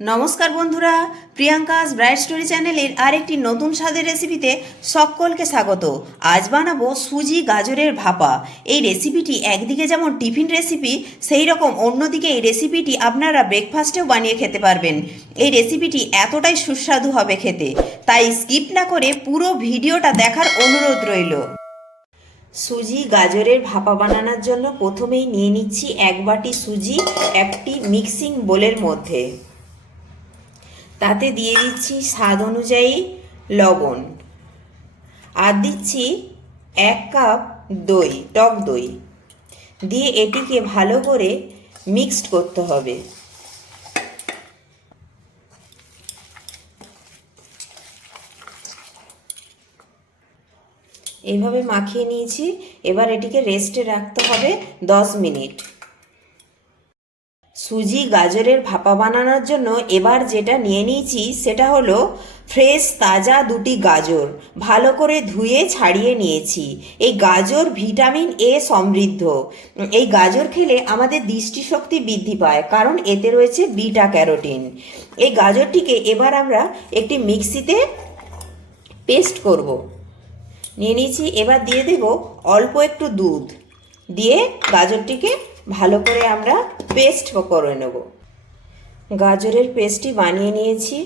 নমস্কার বন্ধুরা, Priyanka's bright story চ্যানেলের আরেকটি নতুন স্বাদের রেসিপিতে সকলকে স্বাগত। আজ বানাবো সুজি গাজরের ভাপা। এই রেসিপিটি একদিকে যেমন টিফিন রেসিপি, সেই রকম অন্যদিকে এই রেসিপিটি আপনারা ব্রেকফাস্টেও বানিয়ে খেতে পারবেন। এই রেসিপিটি এতটাই সুস্বাদু হবে খেতে, তাই স্কিপ না করে পুরো ভিডিওটা দেখার অনুরোধ রইল। সুজি গাজরের ভাপা বানানোর জন্য প্রথমেই নিয়ে নিচ্ছি এক বাটি সুজি, একটি মিক্সিং বোলের মধ্যে। তাতে দিয়ে দিচ্ছি স্বাদ অনুযায়ী লবণ। আর দিচ্ছি এক কাপ দই, টক দই। দিয়ে এটিকে ভালো করে মিক্সড করতে হবে। এইভাবে মাখিয়ে নিয়েছি। এবার এটিকে রেস্টে রাখতে হবে দশ মিনিট। সুজি গাজরের ভাপা বানানোর জন্য এবার যেটা নিয়ে নিয়েছি সেটা হলো ফ্রেশ তাজা দুটি গাজর। ভালো করে ধুয়ে ছাড়িয়ে নিয়েছি। এই গাজর ভিটামিন এ সমৃদ্ধ। এই গাজর খেলে আমাদের দৃষ্টিশক্তি বৃদ্ধি পায়, কারণ এতে রয়েছে বিটা ক্যারোটিন। এই গাজরটিকে এবার আমরা একটি মিক্সিতে পেস্ট করব। নিয়ে নিয়েছি, এবার দিয়ে দেব অল্প একটু দুধ। দিয়ে গাজরটিকে ভালো করে আমরা পেস্ট করে নেব। গাজরের পেস্টটি বানিয়ে নিয়েছি।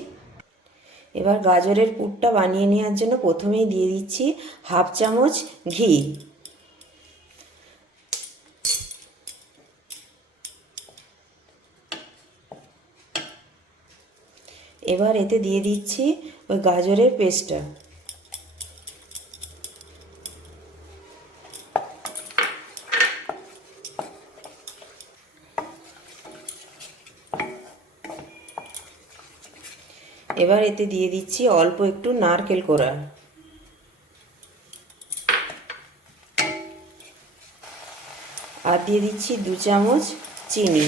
এবার গাজরের পুরটা বানিয়ে নেওয়ার জন্য প্রথমেই দিয়ে দিচ্ছি হাফ চামচ ঘি। এবার এতে দিয়ে দিচ্ছি ওই গাজরের পেস্টটা এবার এতে দিয়ে দিচ্ছি অল্প একটু নারকেল কোড়া। আর দিয়ে দিচ্ছি দু চামচ চিনি।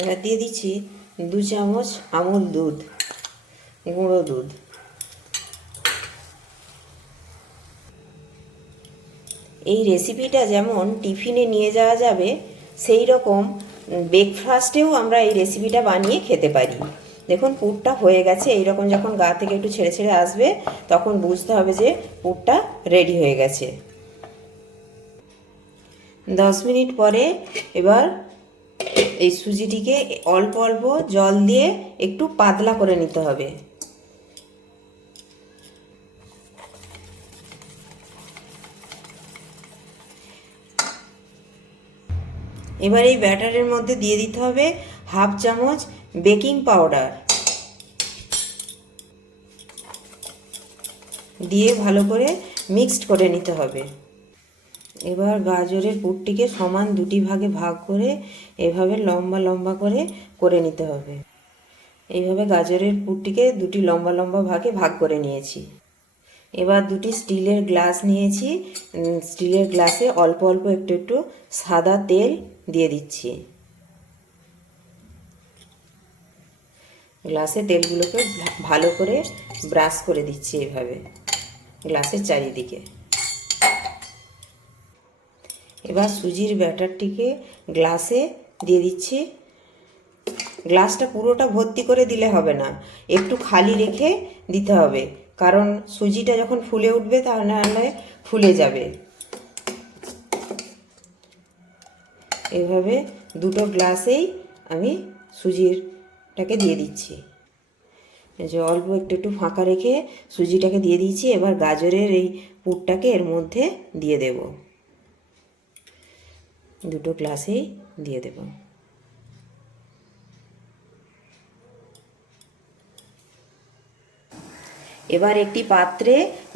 এবার দিয়ে দিচ্ছি দু চামচ আমুল দুধ, গুঁড়ো দুধ। এই রেসিপিটা যেমন টিফিনে নিয়ে যাওয়া যাবে, সেই রকম ব্রেকফাস্টেও আমরা এই রেসিপিটা বানিয়ে খেতে পারি। দেখুন, পুরটা হয়ে গেছে। এই রকম যখন গা থেকে একটু ছেড়ে ছেড়ে আসবে, তখন বুঝতে হবে যে পুরটা রেডি হয়ে গেছে। দশ মিনিট পরে এবার এই সুজিটিকে অল্প অল্প জল দিয়ে একটু পাতলা করে নিতে হবে। এবার এই ব্যাটারের মধ্যে দিয়ে দিতে হবে হাফ চামচ বেকিং পাউডার। দিয়ে ভালো করে মিক্সড করে নিতে হবে। এবার গাজরের পুরটিকে সমান দুটি ভাগে ভাগ করে এভাবে লম্বা লম্বা করে করে নিতে হবে। এইভাবে গাজরের পুরটিকে দুটি লম্বা লম্বা ভাগে ভাগ করে নিয়েছি। এবার দুটি স্টিলের গ্লাস নিয়েছি। স্টিলের গ্লাসে অল্প অল্প একটু একটু সাদা তেল দিয়ে দিচ্ছি। গ্লাসে তেলগুলোকে ভালো করে ব্রাশ করে দিচ্ছি এভাবে, গ্লাসের চারিদিকে। এবার সুজির ব্যাটারটিকে গ্লাসে দিয়ে দিচ্ছি। গ্লাসটা পুরোটা ভর্তি করে দিলে হবে না, একটু খালি রেখে দিতে হবে। কারণ সুজিটা যখন ফুলে উঠবে তাহলে ফুলে যাবে। এভাবে দুটো গ্লাসেই আমি সুজিরটাকে দিয়ে দিচ্ছি। যে অল্প একটু একটু ফাঁকা রেখে সুজিটাকে দিয়ে দিয়েছি, এবার গাজরের এই পুরটাকে এর মধ্যে দিয়ে দেব। দুটো গ্লাসেই দিয়ে দেব। এবার একটি পাত্রে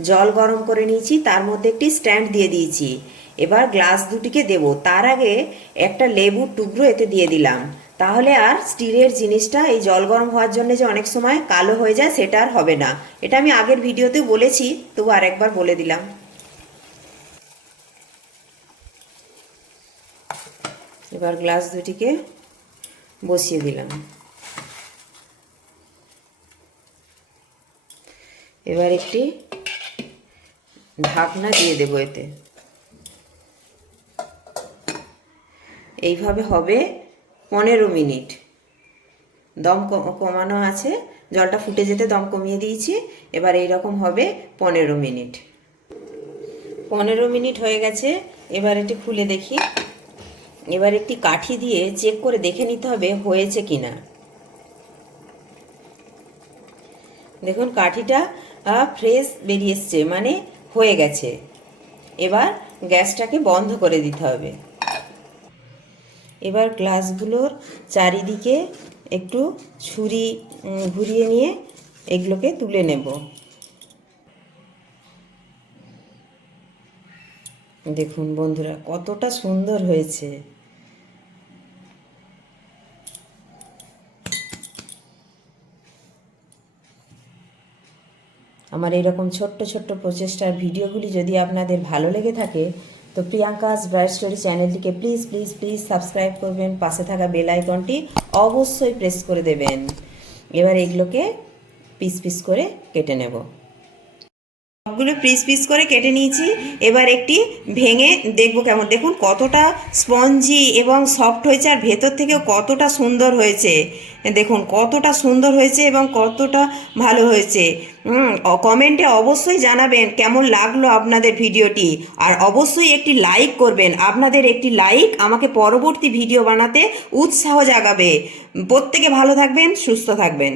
জল গরম করে নিয়েছি, তার মধ্যে একটি স্ট্যান্ড দিয়ে দিয়েছি। এবার গ্লাস দুটিকে দেব। তার আগে একটা লেবুর টুকরো এতে দিয়ে দিলাম। তাহলে আর স্টিলের জিনিসটা এই জল গরম হওয়ার জন্য যে অনেক সময় কালো হয়ে যায়, সেটা আর হবে না। এটা আমি আগের ভিডিওতে বলেছি, তবু আরেকবার বলে দিলাম। এবার গ্লাস দুটিকে বসিয়ে দিলাম। এবার একটি ঢাকনা দিয়ে দেবো এতে। এইভাবে হবে পনেরো মিনিট। দম কমানো আছে, জলটা ফুটে যেতে দম কমিয়ে দিয়েছি, এবার এই রকম হবে পনেরো মিনিট। পনেরো মিনিট হয়ে গেছে, এবার এটি খুলে দেখি। এবার একটি কাঠি দিয়ে চেক করে দেখে নিতে হবে হয়েছে কিনা। দেখুন, কাঠিটা ফ্রেশ বেরিয়ে এসছে মানে হয়ে গেছে। এবার গ্যাসটাকে বন্ধ করে দিতে হবে। এবার গ্লাসগুলোর চারিদিকে একটু ছুরি ঘুরিয়ে নিয়ে এগুলোকে তুলে নেব। দেখুন বন্ধুরা, কতটা সুন্দর হয়েছে। আমার এরকম ছোট্ট ছোট্ট প্রচেষ্টার ভিডিওগুলি যদি আপনাদের ভালো লেগে থাকে, তো প্রিয়াঙ্কাস ব্রাইট স্টোরি চ্যানেলটিকে প্লিজ প্লিজ প্লিজ সাবস্ক্রাইব করবেন, পাশে থাকা বেল আইকনটি অবশ্যই প্রেস করে দেবেন। এবার এগুলোকে পিস পিস করে কেটে নেব। সবগুলো পিস পিস করে কেটে নিয়েছি। এবার একটি ভেঙে দেখব কেমন। দেখুন কতটা স্পঞ্জি এবং সফট হয়েছে আর ভেতর থেকেও কতটা সুন্দর হয়েছে। দেখুন কতটা সুন্দর হয়েছে এবং কতটা ভালো হয়েছে। হুম, কমেন্টে অবশ্যই জানাবেন কেমন লাগল আপনাদের ভিডিওটি। আর অবশ্যই একটি লাইক করবেন। আপনাদের একটি লাইক আমাকে পরবর্তী ভিডিও বানাতে উৎসাহ জাগাবে। প্রত্যেকে ভালো থাকবেন সুস্থ থাকবেন।